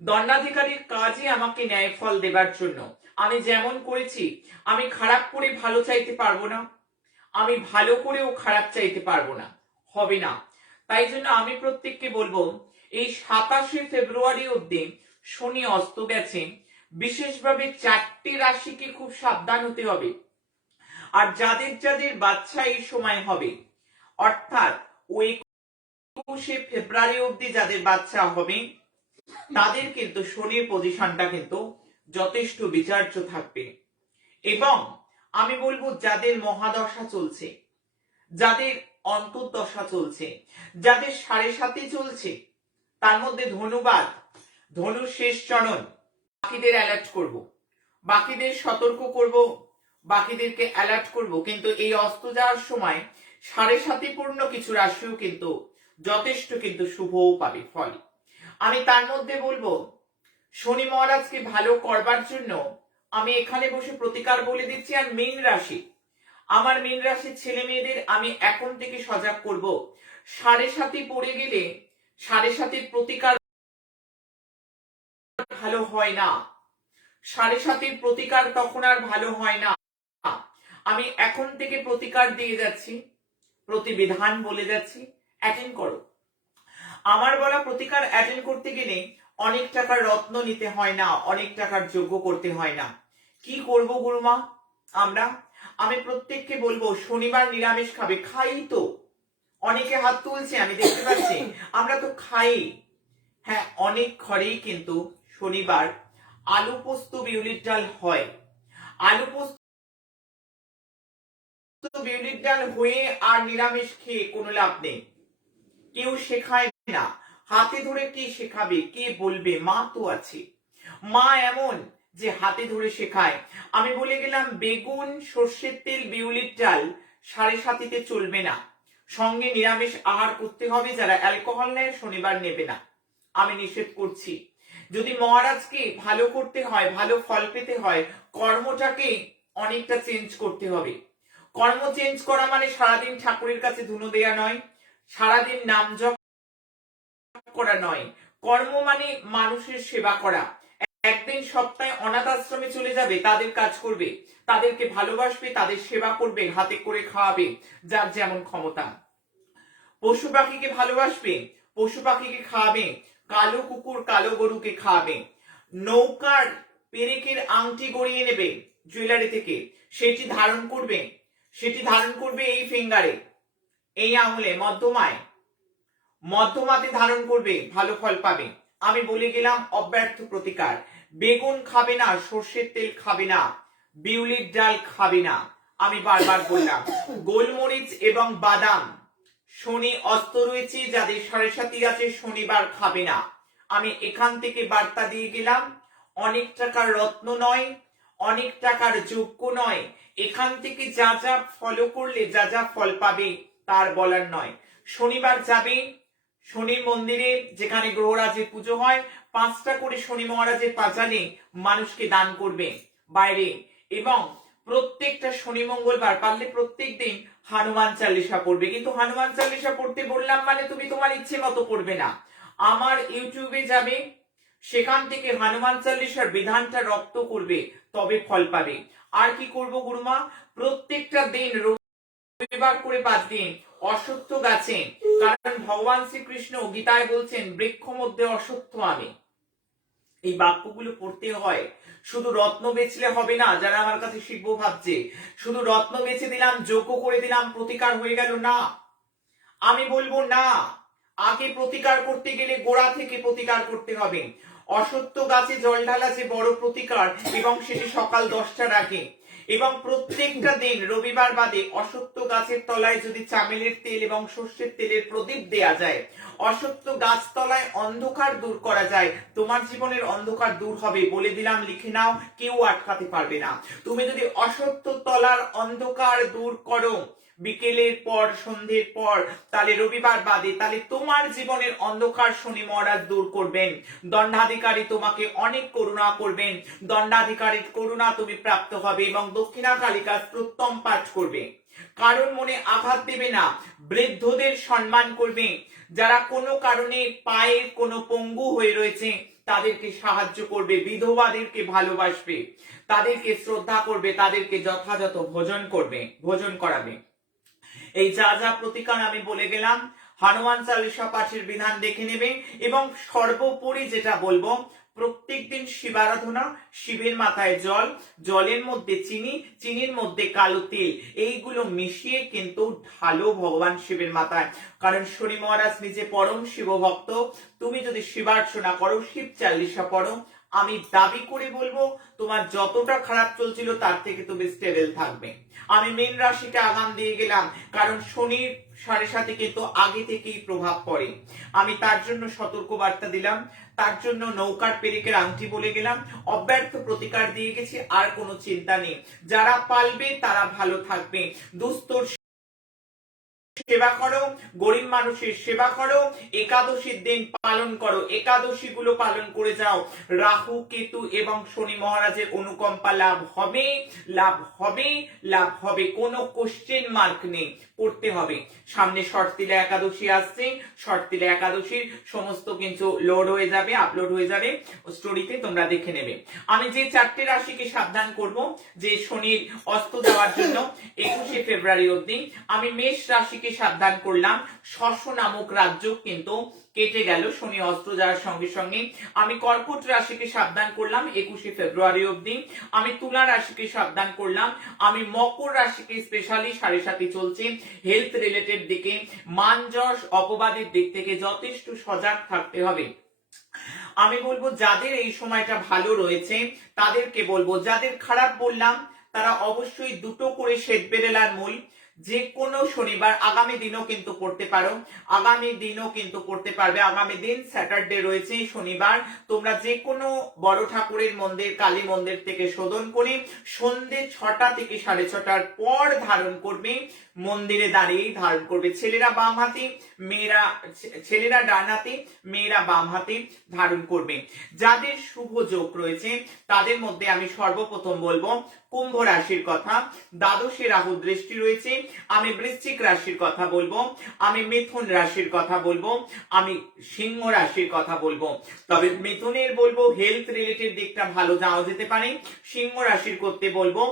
দণ্ডাধিকারীর কাজে আমাকে ন্যায় ফল দেবার জন্য আমি যেমন করেছি, আমি খারাপ করে ভালো চাইতে পারবো না, আমি ভালো করেও খারাপ চাইতে পারবো না, হবে না। তাই জন্য আমি প্রত্যেককে বলবো এই 27শে ফেব্রুয়ারি অবধি শনি অস্ত গেছে, বিশেষভাবে 4টি রাশিকে খুব সাবধান হতে হবে। আর যাদের যাদের বাচ্চা এই সময় হবে, অর্থাৎ ওই 21শে ফেব্রুয়ারি অবধি যাদের বাচ্চা হবে, তাদের কিন্তু শনির পজিশনটা কিন্তু যথেষ্ট বিচার্য থাকবে। এবং আমি বলবো যাদের মহাদশা চলছে, যাদের অন্তর্দশা চলছে, যাদের 7.5 চলছে, তার মধ্যে ধনুবাদ, ধনু শেষ চরণ, বাকিদের অ্যালার্ট করব, বাকিদের সতর্ক করব, বাকিদেরকে অ্যালার্ট করব। কিন্তু এই অস্ত যাওয়ার সময় 7.5 পূর্ণ কিছু রাশিও কিন্তু যথেষ্ট কিন্তু শুভও পাবে ফল। আমি তার মধ্যে বলবো শনি মহারাজকে ভালো করবার জন্য আমি এখানে বসে প্রতিকার বলে দিচ্ছি। আর মীন রাশি, আমার মীন রাশির ছেলে মেয়েদের আমি এখন থেকে সজাগ করব। 7.5 পড়ে গেলে 7.5 প্রতিকার ভালো হয় না, 7.5 প্রতিকার তখন আর ভালো হয় না। আমি এখন থেকে প্রতিকার দিয়ে যাচ্ছি, প্রতিবিধান বলে যাচ্ছি, অ্যাটেন্ড করো। আমার বলা প্রতিকার অ্যাটেন্ড করতে গেলে অনেক টাকার রত্ন নিতে হয় না, অনেক টাকার যোগ্য করতে হয় না। কি করব গুরুমা আমরা? আমি প্রত্যেককে বলবো শনিবার নিরামিষ খাবে। খাই তো, অনেকে হাত তুলছে আমি দেখতে পাচ্ছি, আমরা তো খাই। হ্যাঁ, অনেক ঘরেই কিন্তু শনিবার আলু পোস্ত বিউলির ডাল হয়। আলু পোস্ত বিউলির ডাল হয়ে আর নিরামিষ খেয়ে কোনো লাভ নেই। কেউ শেখায় না, হাতে ধরে কে শেখাবে, কে বলবে? মা তো আছে, মা এমন যে হাতে ধরে শেখায়। আমি বলে গেলাম বেগুন, সর্ষের তেল, বিউলির ডাল 7.5 চলবে না, সঙ্গে নিরামিষ আহার করতে হবে। যারা অ্যালকোহল নেয় শনিবার নেবে না, আমি নিষেধ করছি। যদি মহারাজকে ভালো করতে হয়, ভালো ফল পেতে হয়, কর্মটাকে অনেকটা চেঞ্জ করতে হবে। কর্ম চেঞ্জ করা মানে সারাদিন ঠাকুরের কাছে ধুনো দেয়া নয়, সারাদিন নাম জপ করা নয়। কর্ম মানে মানুষের সেবা করা। একদিন সপ্তাহে অনাথ আশ্রমে চলে যাবে, তাদের কাজ করবে, তাদেরকে ভালোবাসবে, তাদের সেবা করবে, হাতে করে খাওয়াবে, যার যেমন ক্ষমতা। পশু পাখিকে ভালোবাসবে, পশু পাখিকে খাওয়াবে, কালো কুকুর কালো গরুকে খাওয়াবে। নৌকার পেরেকের আংটি গড়িয়ে নেবে, জুয়েলারি থেকে, সেটি ধারণ করবে, সেটি ধারণ করবে এই ফিঙ্গারে, এই আঙুলে মধ্যমায়, মধ্যমাতে ধারণ করবে, ভালো ফল পাবে। আমি বলে গেলাম অব্যর্থ প্রতিকার। বেগুন খাবে না, সর্ষের তেল খাবে না, বিউলির ডাল খাবে না। আমি বারবার বললাম গোলমরিচ এবং বাদাম, শনি অস্ত রয়েছে যাদের সাড়ে আছে শনিবার খাবে না। আমি এখান থেকে বার্তা দিয়ে গেলাম অনেক টাকার রত্ন নয়, অনেক টাকার যোগ্য নয়, এখান থেকে যা যা ফলো করলে যা যা ফল পাবে তার বলার নয়। শনিবার যাবে শনির মন্দিরে, যেখানে গ্রহরাজের পুজো হয়, 5টা করে শনি মহারাজের পাঁচালি মানুষকে দান করবে বাইরে। এবং প্রত্যেকটা শনি মঙ্গলবার পারলে প্রত্যেক দিন হনুমান চালিসা পড়বে। কিন্তু হনুমান চালিসা পড়তে বললাম মানে তুমি তোমার ইচ্ছে মতো পড়বে না, আমার ইউটিউবে যাবে, সেখান থেকে হনুমান চালিসার বিধানটা রপ্ত করবে, তবে ফল পাবে। আর কি করব গুরুমা, প্রত্যেকটা দিন রবিবার করে বাদ দিন অসত্য গাছে, কারণ ভগবান শ্রীকৃষ্ণ গীতায় বলছেন বৃক্ষ মধ্যে অসত্য আমি। এই বাক্যগুলো পড়তে হয়। শুধু রত্ন বেচলে হবে না, যারা আমার কাছে শিখবো ভাবছে শুধু রত্ন বেচে দিলাম, যোগ্য করে দিলাম, প্রতিকার হয়ে গেল না। আমি বলবো না, আগে প্রতিকার করতে গেলে গোড়া থেকে প্রতিকার করতে হবে। অসত্য গাছে জল ঢালা যে বড় প্রতিকার, এবং সেটি সকাল 10টার আগে, এবং প্রত্যেকটা দিন রবিবার বাদে অসত্য গাছের তলায় যদি চামেলের তেল এবং সর্ষের তেলের প্রদীপ দেয়া যায়, অসত্য গাছ তলায় অন্ধকার দূর করা যায়, তোমার জীবনের অন্ধকার দূর হবে। বলে দিলাম, লিখে নাও, কেউ আটকাতে পারবে না। তুমি যদি অসত্য তলার অন্ধকার দূর করো বিকেলের পর, সন্ধ্যের পর, তাহলে রবিবার বাদে, তাহলে তোমার জীবনের অন্ধকার শনি মহারাজ দূর করবেন। দণ্ডাধিকারী তোমাকে অনেক করুণা করবেন, দণ্ডাধিকারীর করুণা তুমি প্রাপ্ত হবে, এবং দক্ষিণা কালিকা স্তোত্রম পাঠ করবে। কারণ মনে আঘাত দেবে না, বৃদ্ধদের সম্মান করবে, যারা কোনো কারণে পায়ে কোনো পঙ্গু হয়ে রয়েছে তাদেরকে সাহায্য করবে, বিধবাদেরকে ভালোবাসবে, তাদেরকে শ্রদ্ধা করবে, তাদেরকে যথাযথ ভোজন করাবে। এই যা যা প্রতিকার আমি বলে গেলাম, হনুমান চালিসা পাঠের বিধান দেখে নেবে। এবং সর্বোপরি যেটা বলবো, প্রত্যেকদিন শিবারাধনা, শিবের মাথায় জল, জলের মধ্যে চিনি, চিনির মধ্যে কালো তিল, এইগুলো মিশিয়ে কিন্তু ঢালো ভগবান শিবের মাথায়। কারণ শনি মহারাজ নিজে পরম শিব ভক্ত। তুমি যদি শিবার্চনা করো, শিব চালিসা পড়ো, আমি দাবি করে বলবো তোমার যতটা খারাপ চলছিল তার থেকে তুমি স্টেবল থাকবে। আমি মীন রাশিতে আগাম দিয়ে গেলাম, কারণ শনির 7.5 কিন্তু আগে থেকেই প্রভাব পড়ে। আমি তার জন্য সতর্ক বার্তা দিলাম, তার জন্য নৌকার পেরেকের আংটি বলে গেলাম, অব্যর্থ প্রতিকার দিয়ে গেছি, আর কোনো চিন্তা নেই। যারা পালবে তারা ভালো থাকবে। দুস্থর সেবা করো, গরিব মানুষের সেবা করো, একাদশীর দিন পালন করো, একাদশী গুলো পালন করে যাও। রাহু, কেতু এবং শনি মহারাজের অনুকম্পা লাভ হবে, লাভ হবে, লাভ হবে, কোনো কোশ্চেন মার্ক নেই, করতে হবে। সামনে শর্তিলা একাদশী আসছে, শর্তিলা একাদশীর সমস্ত কিছু লোড হয়ে যাবে, আপলোড হয়ে যাবে স্টোরিতে, তোমরা দেখে নেবে। আমি যে 4টে রাশিকে সাবধান করব যে শনির অস্ত যাওয়ার জন্য 21শে ফেব্রুয়ারি অবধি, আমি মেষ রাশিকে সাবধান করলাম, শশ নামক রাজ্য কিন্তু কেটে গেল শনি অস্ত্র যাওয়ার সঙ্গে সঙ্গে। আমি কর্কট রাশিকে সাবধান করলাম 21শে ফেব্রুয়ারি অবধি। আমি তুলা রাশিকে সাবধান করলাম। আমি মকর রাশিকে স্পেশালি 7.5 চলছে, হেলথ রিলেটেড দিকে, মান যশ অপবাদের দিক থেকে যথেষ্ট সজাগ থাকতে হবে। আমি বলবো যাদের এই সময়টা ভালো রয়েছে তাদেরকে বলবো, যাদের খারাপ বললাম তারা অবশ্যই 2টো করে শ্বেত বেরেলার মূল যে কোনো শনিবার, আগামী দিনও কিন্তু করতে পারো, আগামী দিনও কিন্তু করতে পারবে। আগামী দিন স্যাটারডে রয়েছে, শনিবার তোমরা যে কোনো বড় ঠাকুরের মন্দির, কালী মন্দির থেকে শোধন করে সন্ধ্যে 6টা থেকে 6:30টার পর ধারণ করবে, মন্দিরে দাঁড়িয়েই ধারণ করবে। ছেলেরা বাম হাতে, ছেলেরা ডান হাতে, মেয়েরা বাম হাতে ধারণ করবে। যাদের শুভ যোগ রয়েছে তাদের মধ্যে আমি সর্বপ্রথম বলবো কুম্ভ রাশির কথা, দ্বাদশে রাহু দৃষ্টি রয়েছে। আমি বৃশ্চিক রাশির কথা বলবো, আমি মিথুন রাশির কথা বলবো, আমি সিংহ রাশির কথা বলবো। তবে মিথুনের বলবো হেলথ রিলেটেড দিকটা ভালো যাওয়া যেতে পারে। সিংহ রাশির করতে বলবো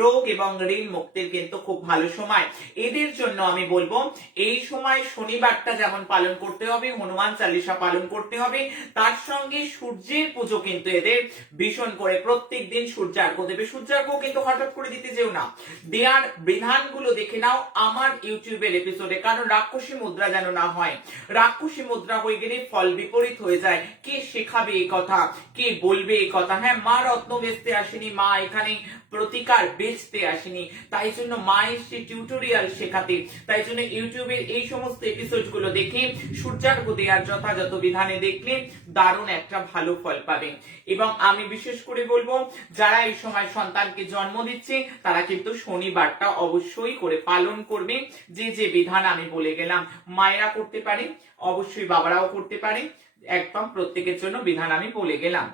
রোগ এবং ঋণ মুক্তির কিন্তু খুব ভালো সময়। এদের জন্য আমি বলবো এই সময় শনিবারটা যেমন পালন করতে হবে, হনুমান চালিসা পালন করতে হবে, তার সঙ্গে সূর্যের পুজো কিন্তু এদের ভীষণ করে, প্রত্যেক দিন সূর্যার্ঘ্য দেবে। সূর্যার্ঘ্য কিন্তু হঠাৎ করে দিতে যেও না, দেয়ার বিধানগুলো দেখে নাও আমার ইউটিউবের এপিসোডে, কারণ রাক্ষসী মুদ্রা যেন না হয়। রাক্ষসী মুদ্রা হয়ে গেলে ফল বিপরীত হয়ে যায়। কে শেখাবে এই কথা, কে বলবে এই কথা? হ্যাঁ, মা রত্ন বেচতে আসেনি, মা এখানে প্রতিকার বেচতে আসেনি, তাই জন্য মা এসছে টিউটোরিয়াল শেখাতে। তাই জন্য ইউটিউবের এই সমস্ত এপিসোড গুলো দেখে সূর্যার্ঘ্য দেওয়ার যথাযথ বিধানে দেখলে দারুণ একটা ভালো ফল পাবে। এবং আমি বিশেষ করে বলবো, যারা এই সময় সন্তানকে জন্ম দিচ্ছে তারা কিন্তু শনিবারটা অবশ্যই করে পালন করবে। যে যে বিধান আমি বলে গেলাম মায়েরা করতে পারে, অবশ্যই বাবারাও করতে পারে, একদম প্রত্যেকের জন্য বিধান আমি বলে গেলাম।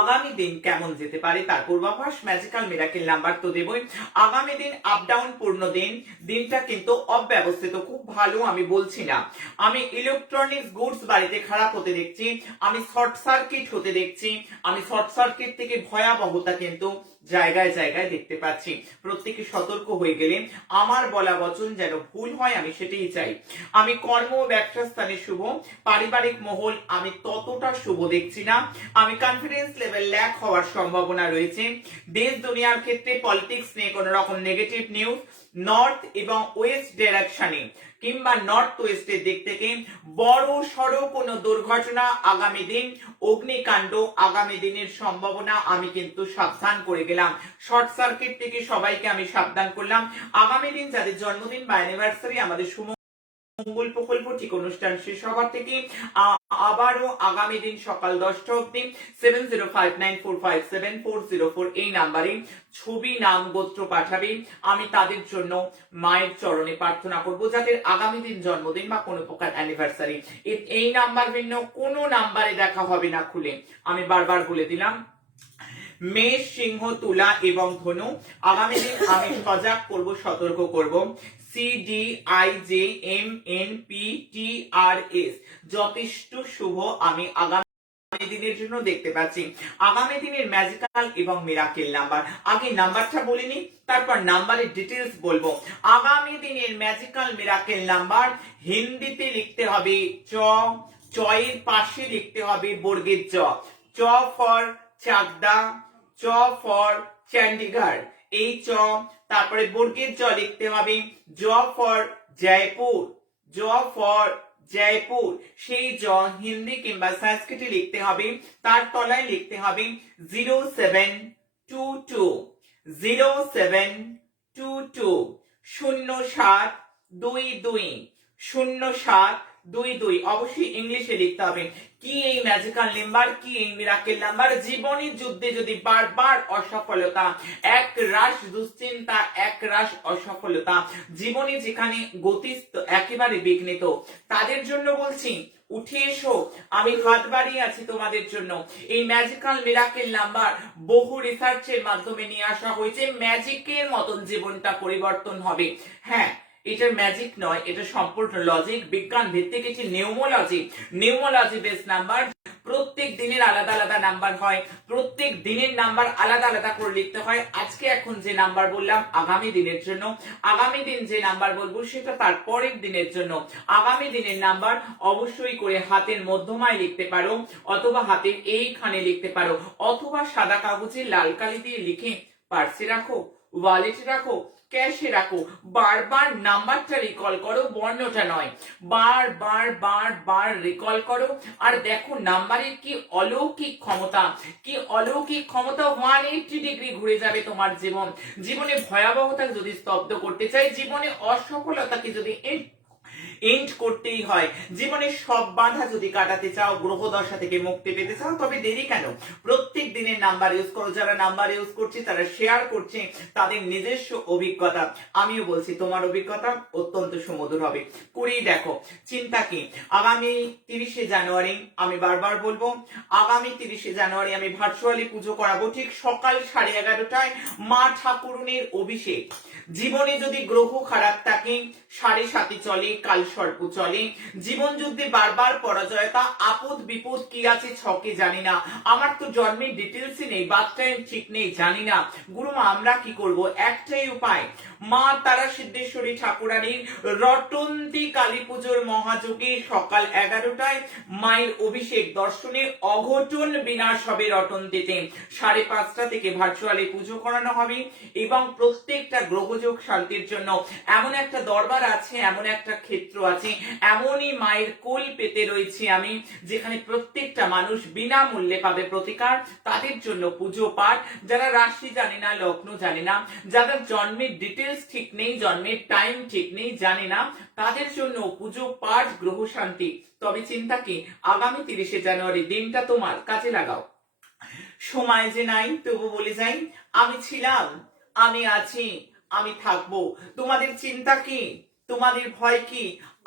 আগামী দিন কেমন যেতে পারে তার পূর্বাভাস ম্যাজিক্যাল মিরাকেল নাম্বার তো দেবই। আগামী দিন আপ ডাউন পূর্ণ দিন, দিনটা কিন্তু অব্যবস্থিত, খুব ভালো আমি বলছি না। আমি ইলেকট্রনিক্স গুডস বাড়িতে খারাপ হতে দেখছি, আমি শর্ট সার্কিট হতে দেখছি, আমি শর্ট সার্কিট থেকে ভয়াবহতা কিন্তু জায়গায় জায়গায় দেখতে পাচ্ছি। প্রত্যেকে সতর্ক হয়ে গেলে আমার বলা বচন যেন ভুল হয়, আমি সেটাই চাই। আমি কর্ম ব্যবসা স্থানে শুভ, পারিবারিক মহল আমি ততটা শুভ দেখছি না। আমি কনফিডেন্স লেভেল ল্যাক হওয়ার সম্ভাবনা রয়েছে। দেশ দুনিয়ার ক্ষেত্রে পলিটিক্স নিয়ে কোন রকম নেগেটিভ নিউজ, নর্থ এবং ওয়েস্ট ডাইরেকশনে কিংবা নর্থ ওয়েস্টের দিক থেকে বড় সড়ো কোনো দুর্ঘটনা আগামী দিন, অগ্নিকাণ্ড আগামী দিনের সম্ভাবনা আমি কিন্তু সাবধান করে গেলাম। শর্ট সার্কিট থেকে সবাইকে আমি সাবধান করলাম। আগামী দিন যাদের জন্মদিন বা অ্যানিভার্সারি, আমাদের মঙ্গল প্রকল্প ঠিক অনুষ্ঠান শেষ হওয়ার থেকে আবারও আগামী দিন সকাল 10টা অবধি 7059457404 এই নাম্বারে ছবি, নাম, গোত্র পাঠাবে। আমি তাদের জন্য মায়ের চরণে প্রার্থনা করব যাদের আগামী দিন জন্মদিন বা কোনো প্রকার অ্যানিভার্সারি। এই নাম্বার ভিন্ন কোনো নাম্বারে দেখা হবে না খুলে, আমি বারবার বলে দিলাম। মেষ, সিংহ, তুলা এবং ধনু আগামী দিন আমি সজাগ করব, সতর্ক করব। CDIJMNPTRS যথেষ্ট শুভ আমি আগামী দিনের জন্য দেখতে পাচ্ছি। আগামী দিনের ম্যাজিক্যাল এবং মিরাকেল নাম্বার, আগে নাম্বারটা বলিনি, তারপর নাম্বারের ডিটেলস বলবো। আগামী দিনের ম্যাজিক্যাল মিরাকেল নাম্বার হিন্দিতে লিখতে হবে চ, চয়ের পাশে লিখতে হবে বর্গের চ। চ ফর চাকদা, চ ফর চণ্ডীগড়, এই চ, তারপরে বর্গের জ লিখতে হবে জ ফর জয়পুর, জ ফর জয়পুর, সেই জ হিন্দি কিংবা সংস্কৃতে লিখতে হবে। তার তলায় লিখতে হবে 0722 0722 0722 0722। অবশ্যই ইংলিশে লিখতে হবে। কি এই ম্যাজিক্যাল নাম্বার, কি এই মিরাকেল নাম্বার? জীবনের যুদ্ধে যদি বারবার অসফলতা, এক রাশ দুশ্চিন্তা, এক রাশ অসফলতা, জীবনে যেখানে গতি একেবারে বিঘ্নিত, তাদের জন্য বলছি উঠে এসো, আমি হাত বাড়িয়ে আছি তোমাদের জন্য। এই ম্যাজিক্যাল মিরাকেল নাম্বার বহু রিসার্চের মাধ্যমে নিয়ে আসা হয়েছে, ম্যাজিকের মতন জীবনটা পরিবর্তন হবে। হ্যাঁ, এটা ম্যাজিক নয়, এটা সম্পূর্ণ লজিক, বিজ্ঞান ভিত্তিক একটি নিউমোলজি বেস নাম্বার। প্রত্যেক দিনের আলাদা আলাদা নাম্বার হয়, প্রত্যেক দিনের নাম্বার আলাদা আলাদা করে লিখতে হয়। আজকে এখন যে নাম্বার বললাম আগামী দিনের জন্য, আগামী দিন যে নাম্বার বলবো সেটা তার পরের দিনের জন্য। আগামী দিনের নাম্বার অবশ্যই করে হাতের মধ্যমায় লিখতে পারো, অথবা হাতের এইখানে লিখতে পারো, অথবা সাদা কাগজে লাল কালি দিয়ে লিখে পার্সে রাখো, ওয়ালেটে রাখো, ক্যাশে রাখো। বারবার নাম্বারটা রিকল করো, বর্ণটা নয়, বার রিকল করো। আর দেখো নাম্বারের কি অলৌকিক ক্ষমতা, কি অলৌকিক ক্ষমতা। 180 ডিগ্রি ঘুরে যাবে তোমার জীবন। জীবনে ভয়াবহতা যদি স্তব্ধ করতে চাই, জীবনে অসফলতাকে যদি এন্ড করতেই হয়, জীবনে সব বাধা যদি কাটাতে চাও, গ্রহ দশা থেকে মুক্তি পেতে চাও, তবে দেরি কেন? প্রত্যেক দিনের নাম্বার ইউজ করো। যারা নাম্বার ইউজ করছে তারা শেয়ার করছে তাদের নিজস্ব অভিজ্ঞতা। আমিও বলছি তোমার অভিজ্ঞতা অত্যন্ত সুমধুর হবে, করেই দেখো। চিন্তা কি? আগামী 30শে জানুয়ারি আমি বারবার বলবো, আগামী 30শে জানুয়ারি আমি ভার্চুয়ালি পুজো করাবো ঠিক সকাল 11:30টায়। মা ঠাকুরুনের অভিষেক। জীবনে যদি গ্রহ খারাপ থাকে, 7:30 চলে, কাল স্বল্প চলে। জীবন যুদ্ধে বারবার পরাজয়তা, আপদ বিপদ কি আছে ছকে জানি না, আমার তো জন্মের ডিটেলসই নেই, বার্থ টাইম ঠিক নেই, জানি না। গুরুমা আমরা কি করব? একটাই উপায়, মা তারা সিদ্ধেশ্বরী ঠাকুরানীর রটন্তি কালী পুজোর মহাযোগে সকাল 11টায় মায়ের অভিষেক দর্শনে অঘটন বিনাশ হবে। রটন্তিতে 5:30 থেকে ভার্চুয়ালি পুজো করানো হবে এবং প্রত্যেকটা গ্রহযোগ শান্তির জন্য এমন একটা দরবার আছে, এমন একটা ক্ষেত্র আছে, এমনই মায়ের কোল পেতে রয়েছি আমি, যেখানে প্রত্যেকটা মানুষ বিনামূল্যে পাবে প্রতিকার। তাদের জন্য পুজো পাঠ, যারা রাশি জানি না, লগ্ন জানি না, যাদের জন্মের ডিটেলস ঠিক নেই, জন্মের টাইম ঠিক নেই, জানি না, তাদের জন্য পুজো পাঠ, গ্রহ শান্তি। তবে চিন্তা কি, আগামী 30শে জানুয়ারি দিনটা তোমার কাজে লাগাও। সময় যে নাই তবু বলে যাই, আমি ছিলাম, আমি আছি, আমি থাকবো। তোমাদের চিন্তা কি, তোমাদের ভয় কি?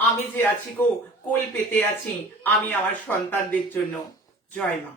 আমি যে আছি গো, কোল পেতে আছি আমি আমার সন্তানদের জন্য। জয় মা।